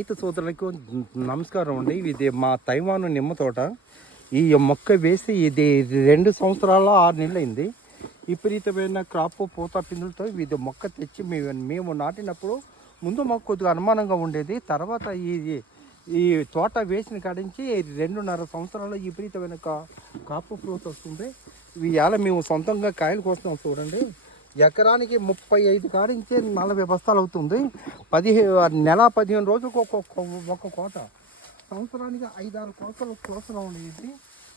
రైతు సోదరులకు నమస్కారం అండి. ఇది మా తైవాను నిమ్మ తోట. ఈ మొక్క వేసి ఇది 2 సంవత్సరాల 6 నెలలు అయింది. విపరీతమైన క్రాప్ పూత పిందులతో ఇది మొక్క తెచ్చి మేము నాటినప్పుడు ముందు మాకు కొద్దిగా అనుమానంగా ఉండేది. తర్వాత ఈ తోట వేసిన కాడించి 2.5 సంవత్సరాల విపరీతమైన కాపు పూత వస్తుంది. ఇవాళ మేము సొంతంగా కాయలు కోసం చూడండి. ఎకరానికి 35 కాడించి 40 బస్తాలు అవుతుంది. నెల 15 రోజులకు ఒక కోత, సంవత్సరానికి 5-6 కోతలు ఉండేది.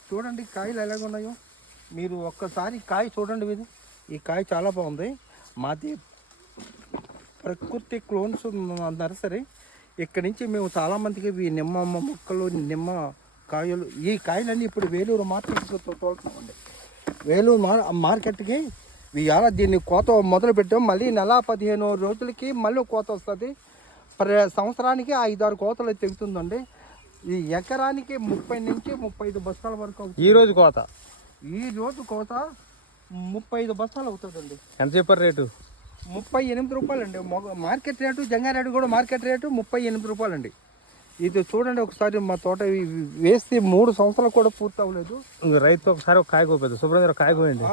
చూడండి కాయలు ఎలాగ ఉన్నాయో మీరు ఒక్కసారి కాయ చూడండి. ఈ కాయ చాలా బాగుంది. మాది ప్రకృతి క్లోన్స్ నర్సరీ. ఇక్కడి నుంచి మేము చాలామందికి ఈ నిమ్మ మొక్కలు, నిమ్మ కాయలు, ఈ కాయలన్నీ ఇప్పుడు వేలూరు మార్కెట్కి తోలుతున్నామండి. వేలూరు మార్కెట్కి ఇవాళ దీన్ని కోత మొదలు పెట్టాం. మళ్ళీ నెల 15 రోజులకి మళ్ళీ కోత వస్తుంది. సంవత్సరానికి 5-6 కోతలు తెగుతుందండి. ఈ ఎకరానికి 30 నుంచి 35 బస్తాల వరకు అవుతుంది. ఈరోజు కోత 35 బస్తాలు అవుతుందండి. ఎంత చెప్పారు రేటు? 38 రూపాయలండి మార్కెట్ రేటు. జంగారెడ్డి కూడా మార్కెట్ రేటు 38 రూపాయలండి. ఇది చూడండి ఒకసారి. మా తోట వేస్తే 3 సంవత్సరాలు కూడా పూర్తి అవ్వలేదు. రైతు ఒకసారి ఒక కాయ కోపేది. సుబ్రహ్మణ్యం కాయ కోయండి.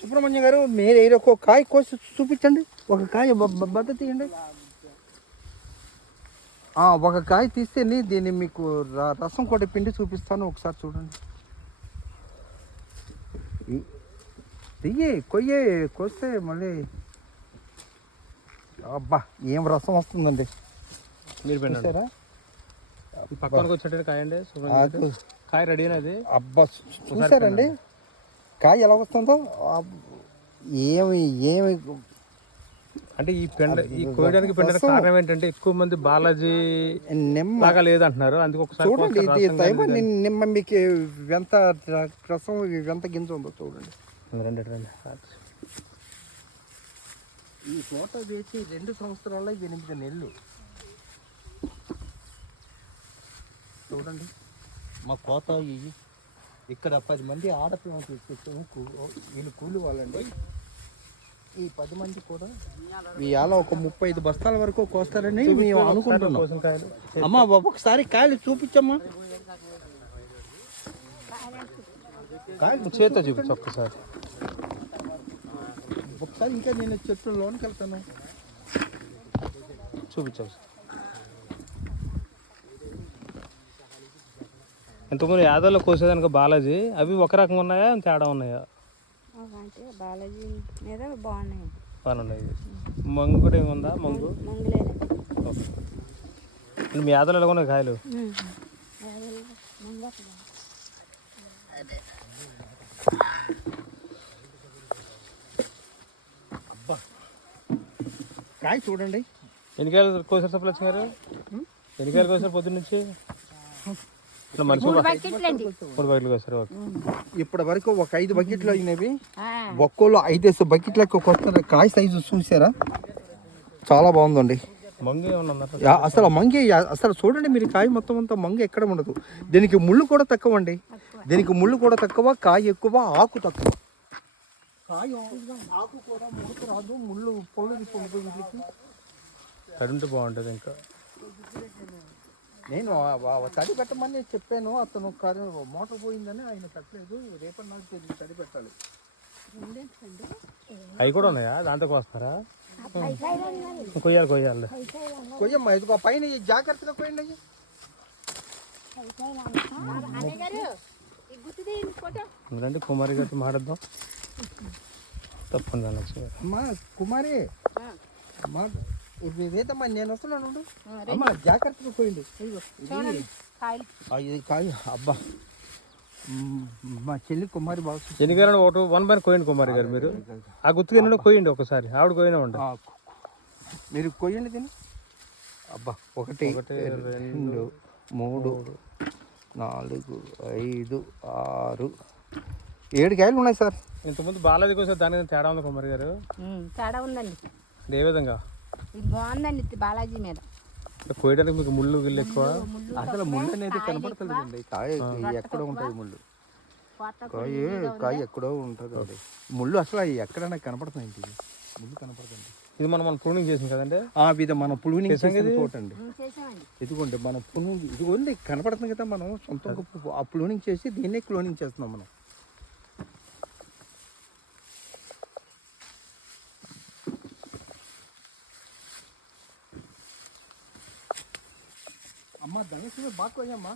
సుబ్రహ్మణ్యం గారు మీరు ఒక కాయ కోసి చూపించండి. ఒక కాయ బద్ద తీయండి. ఒక కాయ తీస్తే దీన్ని మీకు రసం కూడా పిండి చూపిస్తాను. ఒకసారి చూడండి. కొయ్యే కోస్తే మళ్ళీ అబ్బా ఏం రసం వస్తుందండి. మీరు పెట్టారా? పక్కనకి వచ్చేటట్టు కాయ అండి. కాయ రెడీ అది. అబ్బా చూసారండి కాయ ఎలా వస్తుందో. ఏమి అంటే ఈ కోయడానికి పెండ కారణం ఏంటంటే ఎక్కువ మంది బాలాజీ నిమ్మగా లేదంటున్నారు. అందుకు ఒకసారి చూడండి. ఇది నిమ్మ మీకు ఎంత రసం, ఎంత గింజ ఉందో చూడండి. రండి. ఈ తోట వేసి 2 సంవత్సరాల 8 నెలలు. చూడండి మా కోత. ఇక్కడ 10 మంది ఆడపిల్లలు తీసుకొచ్చాము. వీళ్ళు కూలి వాళ్ళండి. ఈ 10 మంది కూడా ఇవాళ ఒక 35 బస్తాల వరకు కోస్తారని మేము అనుకుంటున్నాం. అమ్మా ఒకసారి కాయలు చూపించమ్మా. కాయలు చేత చూపించు ఒక్కసారి. ఇంకా నేను చెట్టులోనికి వెళ్తాను. చూపించావు. ఇంతకుముందు యాదవ్లో కోసేదానికి బాలాజీ అవి ఒక రకంగా ఉన్నాయా, తేడా ఉన్నాయా? బాలాజీ మీద బాగున్నాయి. మంగు కూడా ఏముందా? మంగు మీ యాదవ్లో ఎలా ఉన్నాయి కాయలు? కాయ చూడండి. ఎన్ని కాయలు కోసారు సప్లై గారు? ఎన్ని కాయలు కోసారు పొద్దున్న నుంచి? 3 బకెట్లు కోసారు. ఇప్పటి వరకు ఒక 5 బకెట్లు అయినవి. ఒక్కోళ్ళు 5 బకెట్లకు వస్తారు. కాయ సైజు చూసారా? చాలా బాగుందండి. మంగి అసలు మంగి అసలు చూడండి మీరు. కాయ మొత్తం అంతా మంగి ఎక్కడ ఉండదు. దీనికి ముళ్ళు కూడా తక్కువ అండి. కాయ ఎక్కువ, ఆకు తక్కువ. కాయ ఆకు కూడా ముడుకు రాదు. ముళ్ళు పొల్లు తడుంటే బాగుంటుంది. ఇంకా నేను తడి పెట్టమని చెప్పాను. అతను మోటార్ పోయిందని ఆయన పెట్టలేదు. రేపటి నాడు తడి పెట్టాలి. అవి కూడా ఉన్నాయా? దాంతో వస్తారా? కొయ్యాలి. కొయ్యమ్మా. ఇదిగో పైన జాగ్రత్తగా కొయ్యండి. ఎందుకంటే కుమారి గారితో మాట్లాడదాం. తప్పకుండా అమ్మా కుమారి, వేదమ్మా నేను వస్తున్నాను. అమ్మా జాగ్రత్తగా పోయింది. కాయ అబ్బా మా చెల్లి కుమారి బాగా ఎన్నికైనా 1 పైన కోయండి కుమారి గారు. మీరు ఆ గుర్తుగా కోయండి ఒకసారి. ఆవిడ కోయినా ఉండ మీరు కోయండి తిని. అబ్బా 1 2 3 4 5 6 7 కాయలు ఉన్నాయి సార్. ఇంతకుముందు బాలాజీ కోసం దానికి తేడా ఉంది కుమారి గారు? తేడా ఉందండి. ఏ విధంగా? ఇది బాగుందండి బాలాజీ మీద. కోయడానికి మీకు ముళ్ళు గిల్లు ఎక్కువ. అసలు ముళ్ళు అనేది కనపడతలేదండి. కాయ ఎక్కడో ఉంటుంది ముళ్ళు. కాయ ఎక్కడో ఉంటుంది. ముళ్ళు అసలు ఎక్కడైనా కనపడుతుంది. ముళ్ళు కనపడుతుంది. ఇది మనం ప్రూనింగ్ చేసింది కదండి. ఇది మనం పులువుని చేసాం కదా? తోట అండి. చేసామండి. ఇదిగోండి మనం పులువు ఇదిగోండి కనపడుతుంది కదా, మనం సొంతంగా ఆ పులువునింగ్ చేసి దీన్నే క్లోనింగ్ చేస్తున్నాం మనం. అమ్మ ధనుసు బాగా అమ్మా.